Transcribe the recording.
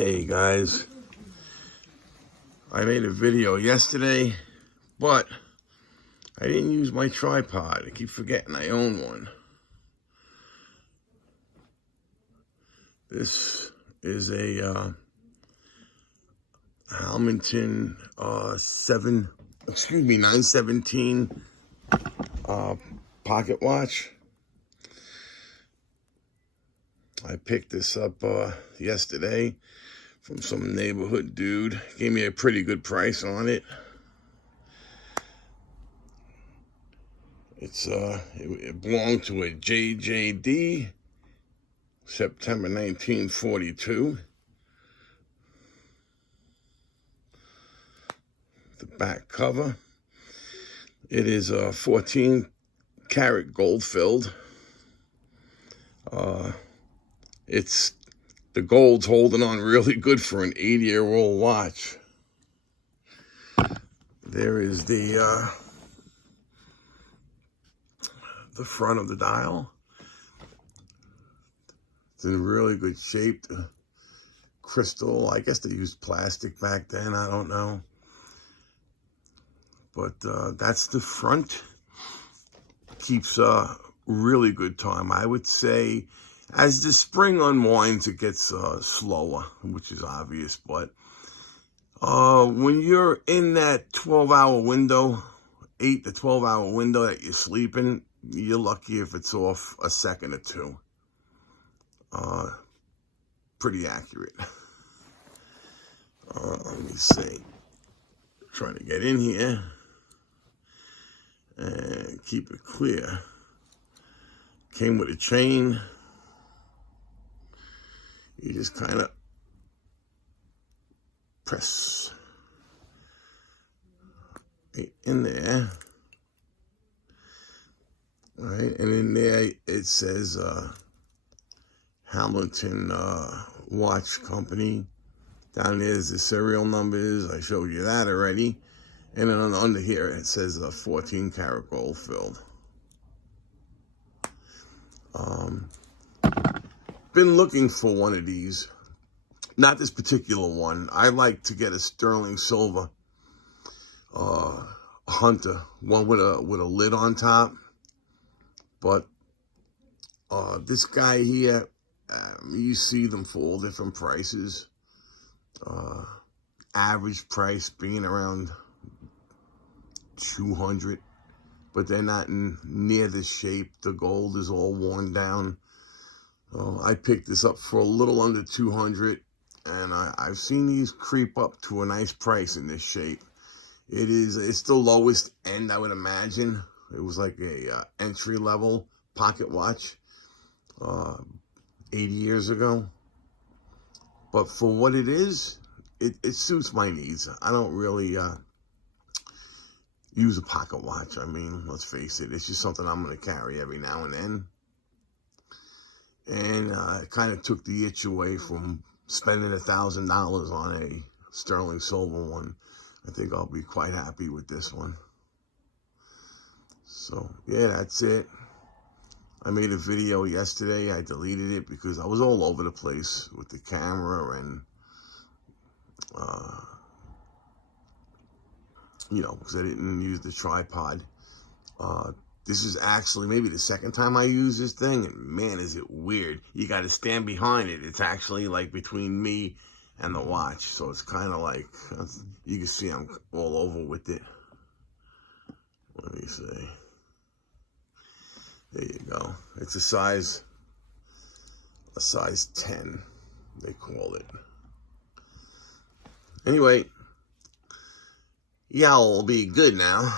Hey guys, I made a video yesterday, but I didn't use my tripod. I keep forgetting I own one. This is a Hamilton 917 pocket watch. I picked this up yesterday from some neighborhood dude. Gave me a pretty good price on it. It belonged to a JJD, September 1942. The back cover. It is 14 karat gold filled. The gold's holding on really good for an 80-year-old watch. There is the front of the dial. It's in really good shape. The crystal, I guess they used plastic back then, I don't know. But that's the front. Keeps really good time. I would say as the spring unwinds, it gets slower, which is obvious. But when you're in that 12-hour window, 8 to 12-hour window that you're sleeping, you're lucky if it's off a second or two. Pretty accurate. Let me see. Trying to get in here and keep it clear. Came with a chain. You just kind of press right in there. All right, and in there it says Hamilton Watch Company. Down there's the serial numbers. I showed you that already. And then under here it says 14 karat gold filled. Been looking for one of these. Not this particular one. I like to get a sterling silver Hunter, one with a lid on top. But this guy here, you see them for all different prices. Average price being around $200, but they're not near the shape. The gold is all worn down. I picked this up for a little under $200, and I've seen these creep up to a nice price in this shape. It's the lowest end, I would imagine. It was like a entry-level pocket watch 80 years ago. But for what it is, it suits my needs. I don't really use a pocket watch. I mean, let's face it, it's just something I'm going to carry every now and then. And it kind of took the itch away from spending $1,000 on a sterling silver one. I think I'll be quite happy with this one. So, yeah, that's it. I made a video yesterday. I deleted it because I was all over the place with the camera and, because I didn't use the tripod. This is actually maybe the second time I use this thing, and man, is it weird. You got to stand behind it. It's actually like between me and the watch, so it's kind of like, you can see I'm all over with it. Let me see. There you go. It's a size 10, they call it. Anyway, y'all will be good now.